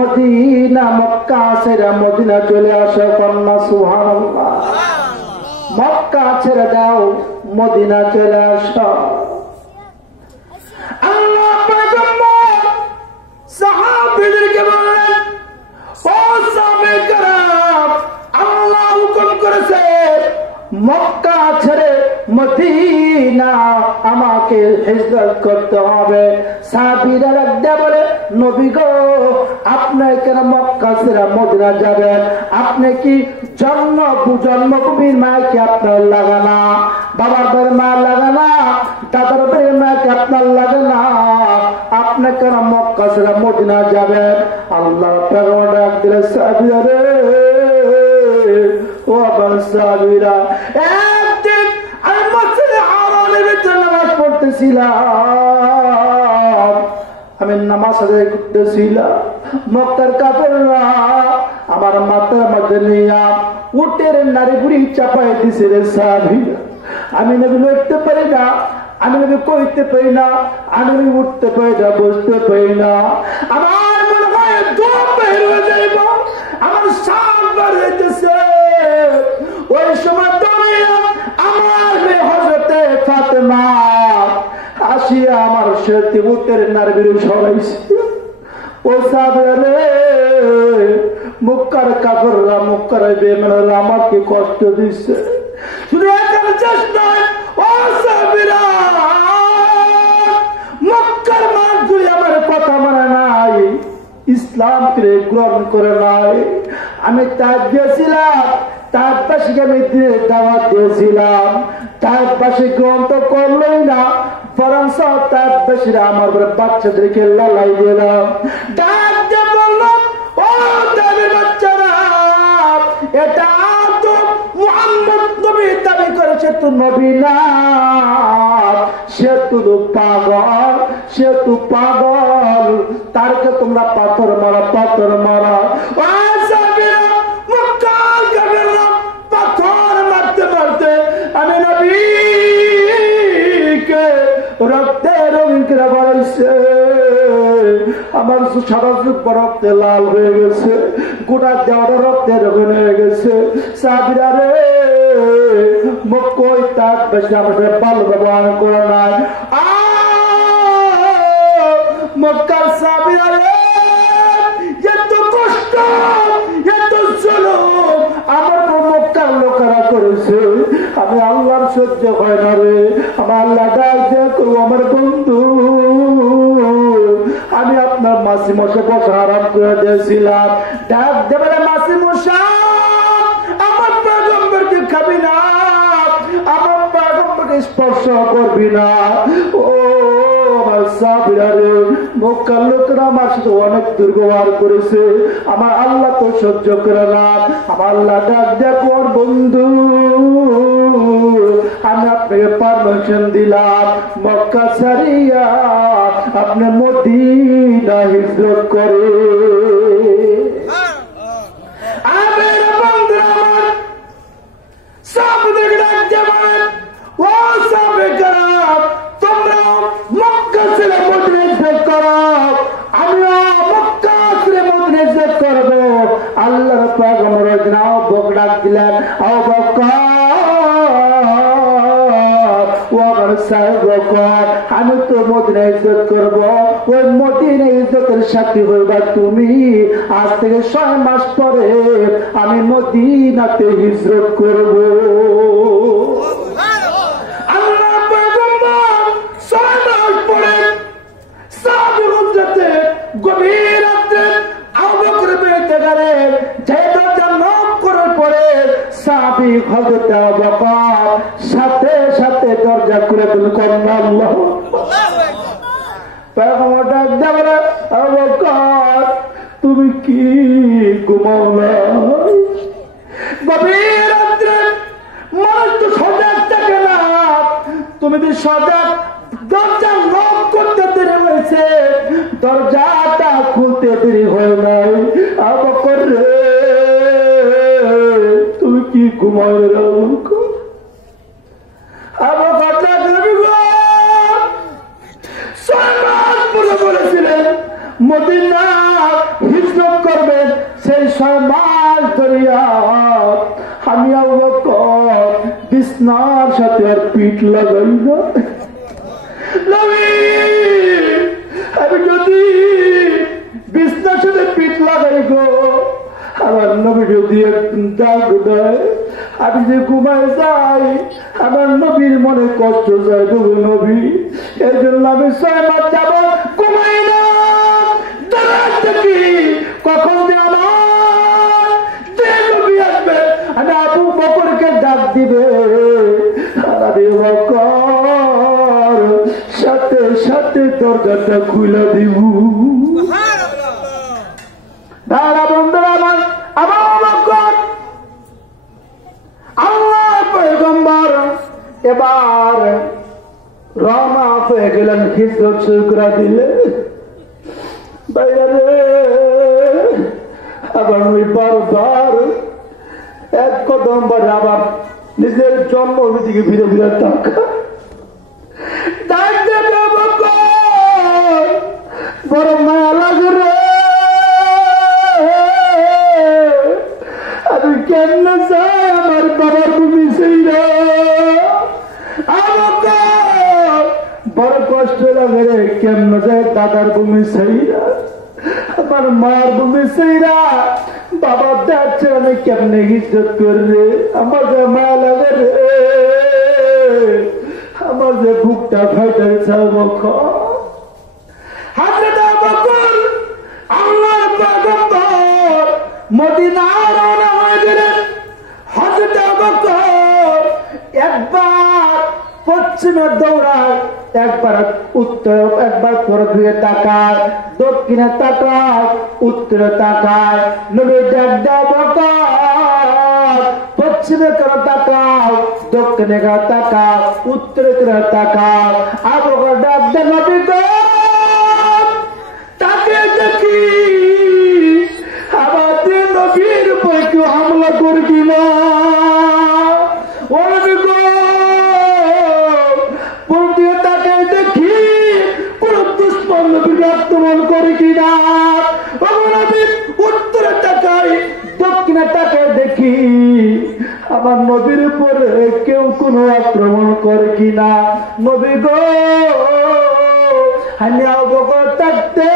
Medina Mecca ছেড়ে Medina চলে আসে, কন্যা সুবহানাল্লাহ। মক্কা ছেড়ে দাও, মদিনা চলে আসো। আল্লাহ পয়গম্বর সাহাবীদেরকে বললেন, ও সাহাবায়ে আল্লাহ হুকুম করেছে মক্কা ছেড়ে মদিনা আমাকে হিজরত করতে হবে। সাহাবীরা ডাকতে বলে, নবী গো, আপনি কেন মক্কা ছেড়ে মদিনা যাবেন? আপনি কি জন্মভূমির মাকে আপনার লাগে না? বাবার বাড়ির মা লাগে না? দাদার বাড়ির মাকে আপনার লাগে না? আপনি কেন মক্কা ছেড়ে মদিনা যাবেন? আল্লাহ পয়গম্বর ডাক দিলেন, সাহাবীরা রে, ও আমার সাহাবীরা, একদিন আমি মসজিদে হারামের ভিতরে নামাজ পড়তেছিলাম, আমি নামাজ আদায় করতেছিলাম। মক্কার কাফেররা আমার মাথার মধ্যে নিয়ে উটের নারী বুড়ি চাপাই দিছে রে সাহাবীরা। আমি নবী লড়তে পারি না, আমি নবী কইতে পারি না, আমি নবী উঠতে পারি না, বসতে পারি না। আমার মনে হয় দম বের হয়ে যাইব, আমার শ্বাস বের হইতেছে। ওই সময় আমার মেয়ে হযরতে ফাতেমা আসিয়া আমার সাথে উটের নারী বুড়ি সরাইছে। ও সাহাবীরা রে, মক্কার কাফেররা, মক্কার বেঈমানরা আমাকে কষ্ট দিচ্ছে। শুধু এখানে শেষ নয়, ও সাহাবীরা, মক্কার মানুষগুলি আমার কথা মানে নাই, ইসলামকে গ্রহণ করে নাই। আমি তার গিয়েছিলাম, তার পাশে আমি দাওয়াত দিয়েছিলাম, তার পাশে গ্রহণ করলই না, বরং তার পাশে আমার বাচ্চাদেরকে লালাই দিলাম। ডাক দিয়ে বললাম, ও দাবি বাচ্চারা, এটা তো মুহাম্মদ নবী দাবি করেছে, তো নবী না, সে তো পাগল, সে তো পাগল, তারকে তোমরা পাথর মারা, পাথর মারা। পাথর মারতে মারতে আমি নবীকে রক্তে রঙিন করে বাড়াইছে। আমার সারা যুগ রক্তে লাল হয়ে গেছে, গোটা দেওয়াটা রক্তে রঙিন হয়ে গেছে। সাহাবীরা রে, মক্কায় তার বেশি আমাদের ভালো ব্যবহার করে নাই। মক্কার সাহাবীরা রে, এত কষ্ট, এত জুলুম আমার মক্কার লোকেরা করেছে, আমি আল্লাহর সহ্য হয় না রে। আমার আল্লাহ ডাক দেখো, আমার বন্ধু, আমি আপনার মাসি মশা বসা আরাম করে দিয়েছিলাম। ডাক দেবে মাসি মশা, আমার পয়গম্বরকে খাবি না, আমার পয়গম্বরকে স্পর্শ করবি না। ও আমার সাহাবীরা রে, মক্কার লোকেরা আমার সাথে অনেক দুর্ব্যবহার করেছে, আমার আল্লাহ তো সহ্য করে না। আমার আল্লাহ ডাক দেখো, বন্ধু, আমি আপনাকে পারমিশন দিলাম, মক্কা ছাড়িয়া আপনি মদিনা হিজরত করে। তোমরা মক্কা ছেড়ে মদিনা হিজরত করো, আমিও মক্কা ছেড়ে মদিনা হিজরত করবো। আল্লাহর পয়গম্বর নাও বক ডাক দিলেন, ও বকর, আমি তো মদিনা হিজরত করবো, ওই মদিনা হিজরতের সাথী হইবা তুমি। আজ থেকে 6 মাস পরে আমি মদিনাতে হিজরত করবো। আল্লাহ পয়গম্বর 6 মাস পরে সাহাবীর হুজরাতে গভীর রাতে আবু বকর বেঁচে গেলেন। যে দরজা নক করার পরে সাহাবী হযরত আবু বকর সাথে সাথে দরজা খুলে দিল। আল্লাহু পয়গম্বর ডাক দেবে, আবু বকর, তুমি কি ঘুমাও না? গভীর রাতে মানুষ তো সজাগ থাকে না, তুমি তো সজাগ। দরজা নক করতে দেরি হয়েছে, দরজাটা খুলতে দেরি হয় নাই। আবু বকর রে, তুমি কি ঘুমাও না? আবু বকর বলেছিলেন মদিনা হিজরত 6 মাস ধরিয়া আমি আবু বকর বিছনার সাথে আর পিঠ লাগাই না। নবী, আমি যদি বিছনার সাথে পিঠ লাগাই গো, আমার নবী যদি ডাক দেয়, আমি যে ঘুমায় যাই, আমার নবীর মনে কষ্ট যায় গো নবী। এই জন্য আমি 6 মাস যাব ঘুমাই না। দেখি কখন যে আমার নবী আসবে, আমি আবু বকরকে ডাক দিবে, আবু বকর সাথে সাথে দরজাটা খুলে দিব। দাদা বন্ধুরা আমার, আবু বকর আল্লাহর পয়গম্বর এবার রওনা হয়ে গেলেন হিজরত শুরু করে দিলে। বাইরে আবার ওই বারবার এক কদম বার আবার নিজের জন্মভূমি থেকে ফিরে ফিরে টাকা বড় মায়া লাগে রে। আমি কেমনে চাই আমার বাবার ভূমি সেইরা, বড় কষ্ট লাগে রে। কেমনে যায় দাদার ভূমি সেইরা, আমার মায়ের ভূমি সেইরা, বাবা দেখছে আমি কেমনে ইজ্জত করলে, আমার যে মায়া লাগে রে, আমার যে বুকটা ফাইটাইছে। আল্লাহর পয়গম্বর মদিনায় রওনা হয়ে গেলেন। হযরত আবু বকর একবার পশ্চিমে দৌড়ায়, একবার উত্তর, একবার পূর্ব দিকে তাকায়, দক্ষিণে তাকায়, উত্তরে তাকায়। নবী ডাক দেয়, বকর পশ্চিমে কেন তাকাও, দক্ষিণে কেন তাকাও, উত্তরে কেন তাকাও। আবু বকর ডাক দেয়, নবী গো তাকে দেখি আমাদের নবীর উপর কেউ হামলা করবি না। তাকে দেখি কোন দুশ্মন নবীর আক্রমণ করে কিনা। উত্তরে তাকাই, দক্ষিণে তাকাই, দেখি আমার নবীর উপরে কেউ কোন আক্রমণ করে কিনা। নবী গো আমি আবু বকর থাকতে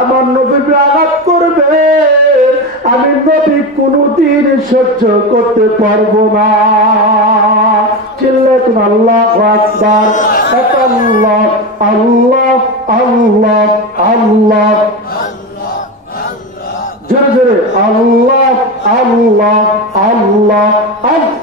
আমার নবী আঘাত করবে, আমি নবী কোনদিন সহ্য করতে পারবো না। চিল্লাতুন আল্লাহু আকবার, আল্লাহ আল্লাহ আল্লাহ আল্লাহ, জোরে জোরে আল্লাহ আল্লাহ আল্লাহ আল্লাহ।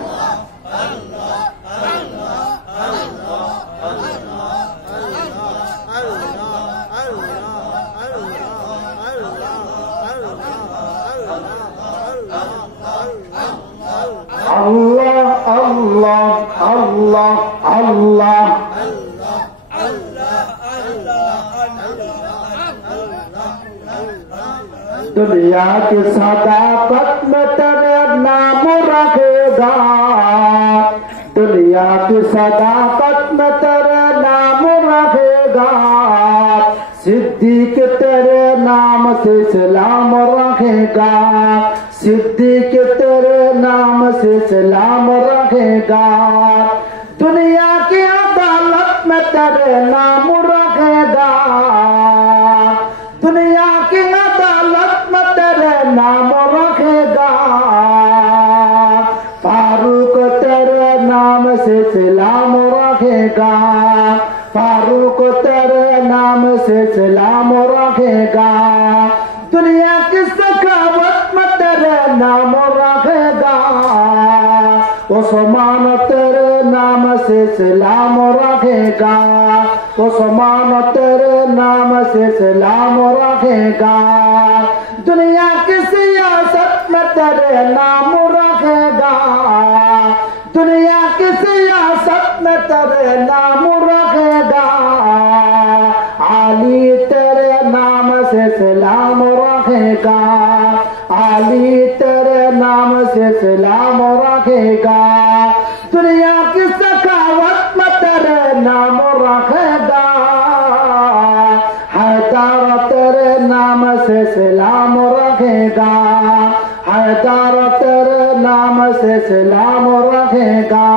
আল্লাহ আল্লাহ আল্লাহ আল্লাহ दुनिया की सदाकत में तेरे नाम रखेगा, दुनिया की सदाकत में तेरे नाम रखेगा, सिद्दीक तेरे नाम से सलाम रखेगा, सिद्दीक तेरे नाम से सलाम रखेगा, दुनिया की अदालत में तेरे नाम रखेगा, दुनिया की अदालत में तेरे नाम रखेगा, फारूक तेरे नाम से सलाम रखेगा, फारूक तेरे नाम से सलाम रखेगा, दुनिया की सखावत में तेरे नाम रखेगा, उस्मान तेरे नाम से सलाम रखेगा, उस्मान तेरे नाम से सलाम रखेगा, दुनिया की सियासत में तेरे नाम रखेगा, दुनिया की सियासत में तेरे नाम रखेगा, अली तेरे नाम से सलाम रखेगा, अली तेरे नाम से सलाम रखेगा, दुनिया की सखावत में तेरे नाम रखेगा, हैदर तेरे से सलाम रखेगा, हैदर तेरे नाम से सलाम रखेगा।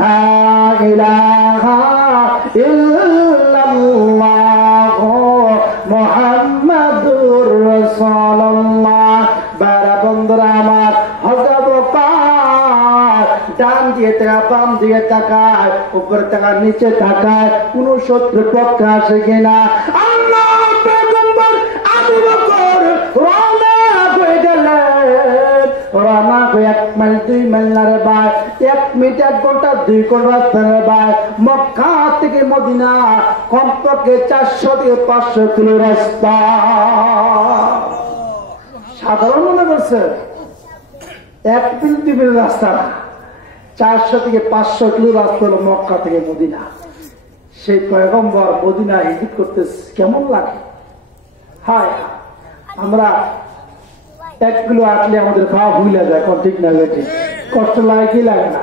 ला इलाहा इल्लल्लाह मुहम्मदुर রাসূলুল্লাহ। বারা বন্ধুরা আমার, হযরত পাক ডান দিয়ে তাকায়, বাম দিয়ে তাকায়, উপর তাকায়, নিচে তাকায়, কোন শত্রু পক্ষে আসে কিনা। আল্লাহ পয়গম্বর আবু বকর রওনা হয়ে গেলেন। রওনা হয়ে 1 মাইল 2 মাইল না রে ভাই, 1 মিনিট 1 ঘন্টা 2 ঘন্টা রাস্তা রে ভাই। মক্কা থেকে মদিনা কমপক্ষে 400 থেকে 500 কিলো রাস্তা। সাধারণ মনে করছে 1 মিনিট 2 মিনিট রাস্তা না, 400 থেকে 500 কিলো রাস্তা হলো মক্কা থেকে মদিনা। সেই পয়গম্বর মদিনা হিজরত করতেছে, কেমন লাগে? হায় আমরা 1 কিলো আটলে আমাদের খাওয়া ভুলে যায়, ঠিক না বেঠিক? কষ্ট লাগে কি লাগে না?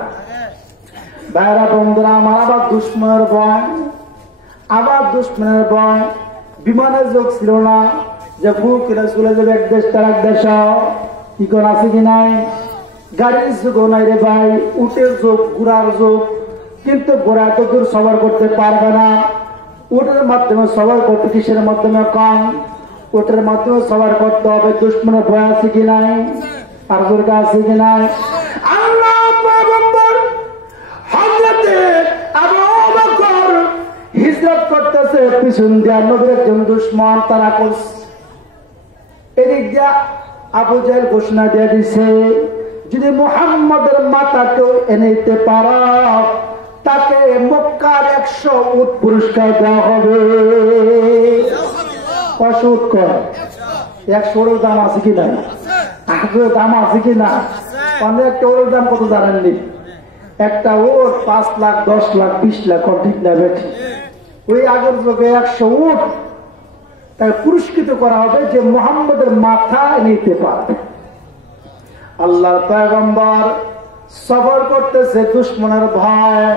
ভাইরা বন্ধুরা আমার, আবার দুশ্মনের ভয়, আবার দুশ্মনের ভয়। বিমানের যোগ ছিল না যে বুকেরা চলে যাবে এক দেশ তার এক দেশ, কি কোন আছে কি নাই? গাড়ির যুগও নাই রে ভাই, উটের যোগ, ঘোড়ার যোগ। কিন্তু ঘোড়া এত দূর সবার করতে পারবে না। উটের মাধ্যমে সবার করতে, কিসের মাধ্যমে? কম উটের মাধ্যমে সবার করতে হবে। দুশ্মনের ভয় আছে কি নাই? আর দুর্গা আছে কি নাই? আল্লাহ পয়গম্বর হযরতে আবু বকর হিজরত করতেছে, পিছন দিয়ে নবীর একজন দুশমন তারা করছে। এদিক দিয়া আবু জাহেল ঘোষণা দিয়ে দিছে, যদি মুহাম্মদের মাথাকেও এনে দিতে পারো তাকে মক্কার 100 উট পুরস্কার দেওয়া হবে। 100 উট কর, 100 উটের দাম আছে কি নাই? দাম আছে কি না? অনেকটা ওর দাম কত জানেননি? একটা ওর 5 লাখ 10 লাখ 20 লাখ, ঠিক না বেঠি? ওই আগের যুগে 100 উট তাকে পুরস্কৃত করা হবে যে মুহাম্মদের মাথা নিতে পারবে। আল্লাহর পয়গম্বর সফর করতেছে দুশ্মনের ভয়।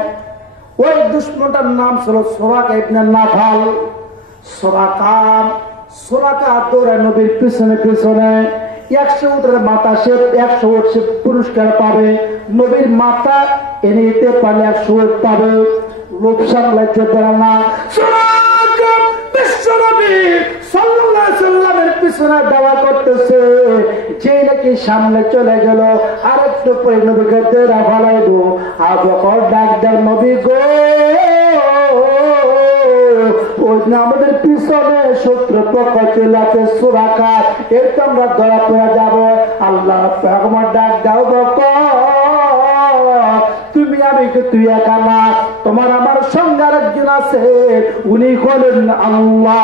ওই দুশ্মনটার নাম ছিল সুরাকা ইবনে নাফাল। সুরাকা দৌড়ায় নবীর পিছনে পিছনে। 100 উটের মাথা সে 100 উট সে পুরস্কার পাবে। নবীর মাথা এনে দিতে পারলে 100 উট পাবে। লোক সামলাইতে পারে না। বিশ্বনবী সাল্লাল্লাহু আলাইহি সাল্লামের পিছনে দাওয়া করতেছে, যে নাকি সামনে চলে গেল আর একটু পরে নবীকে দেরা ফলাইবো। আবু বকর ডাক দেন, নবী গো, ওই না আমাদের পিছনে শত্রু পক্ষ চলে আছে সুরাকা, এর তো আমরা ধরা পড়ে যাবো। আল্লাহ পয়গম্বর ডাক দাও, বকর তুমি আমি কি তুই একা না, তোমার আমার সঙ্গে আরেকজন আছে, উনি হলেন আল্লাহ,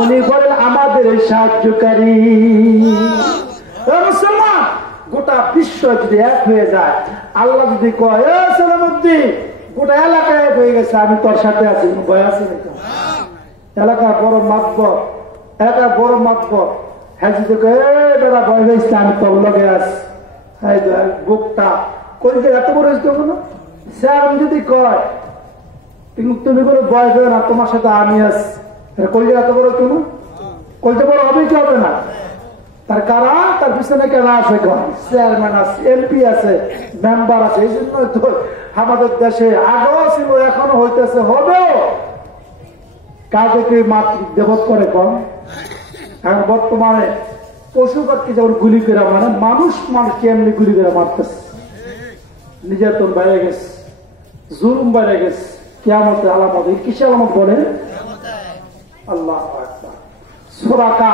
উনি হলেন আমাদের সাহায্যকারী। মুসলমান, গোটা বিশ্ব যদি এক হয়ে যায়, আল্লাহ যদি কয় সালামুদ্দিন গোটা এলাকায় এক হয়ে গেছে, আমি তোর সাথে আছি, ভয় আছে নাকি? এলাকা বড় মাতবর, এলাকা বড় মাতবর, হ্যাঁ যদি কয় বেড়া ভয় হয়েছে, আমি তোর লগে আছি, বুকটা কলিজা এত বড় হয়েছে কোনো স্যার যদি কয় তুমি কোনো ভয় পেও না, তোমার সাথে আমি আছি, কলিজা এত বড় কেন? কলিজা বড় হবে কি হবে না? তার কারণ তার পিছনে কেন আছে? চেয়ারম্যান আছে, এমপি আছে, মেম্বার আছে। এই জন্য তো আমাদের দেশে আগেও ছিল, এখনো হইতেছে, হবেও। কাজে কেউ দেবত করে কম। এখন বর্তমানে পশু পাখি যেমন গুলি করে মানে, মানুষ এমনি গুলি করে মারতেছে। নির্যাতন বাইরে গেছে, জুলুম বাইরে গেছে। কিয়ামতে আলামত, কিসে আলামত বলে? আল্লাহ আকবার। সুরাকা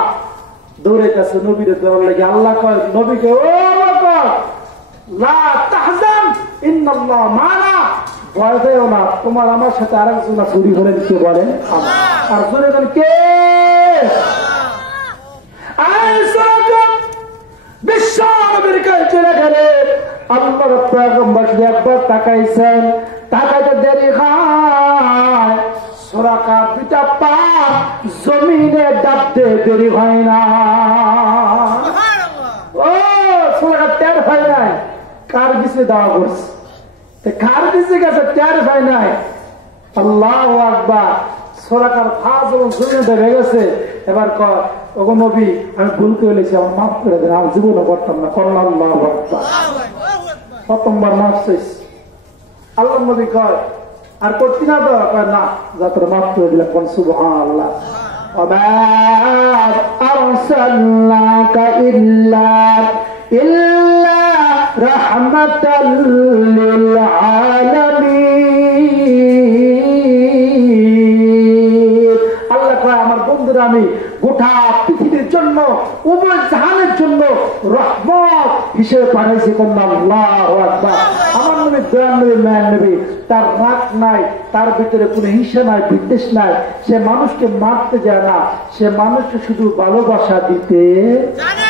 দৌড়াইতেছে নবীরে দৌড় লাগে। আল্লাহ কয় নবীকে, ও বকর লা তাহজান ইন্নাল্লাহ মানা, ভয় পেও না, তোমার আমার সাথে আরেকজন চুরি হলেন। কে বলেন? আর চুরি হলেন কে? বিশ্ব নবীর কাছে চলে গেলে আল্লাহর পয়গম্বর একবার তাকাইছেন, তাকাইতে দেরি হয়, সুরাকা দুটা পা জমিনে ডাবতে দেরি হয় না। ও সুরাকা টের হয় নাই কার পিছে দাওয়া করছে, কার পিছে গেছে টের হয় নাই। আল্লাহু আকবার। সোরাকার ফাঁস এবং শুনে ধরে গেছে। এবার কয় ওগো নবী আমি ভুল করে লেছি, আমার মাফ করে দেন, আমি জীবনে করতাম না। কন্যা আল্লাহু আকবার। প্রথমবার মাফ চাইছি। আল্লাহ নবী কয় আর করতি না তো? কয় না, যা তোর মাফ করে দিলাম। কোন সুবহানাল্লাহ। وما أرسلناك إلا رحمة للعالمين। আল্লাহ কয় আমার বন্ধুরা আমি গোটা পৃথিবীর জন্য, উভয় জাহানের জন্য রহমত হিসেবে পাঠাইছি। আল্লাহু আকবার। আমার নবী দয়ার নবী, মায়ের নবী, তার রাগ নাই, তার ভিতরে কোনো হিংসা নাই, বিদ্বেষ নাই। সে মানুষকে মারতে যায় না, সে মানুষকে শুধু ভালোবাসা দিতে জানে।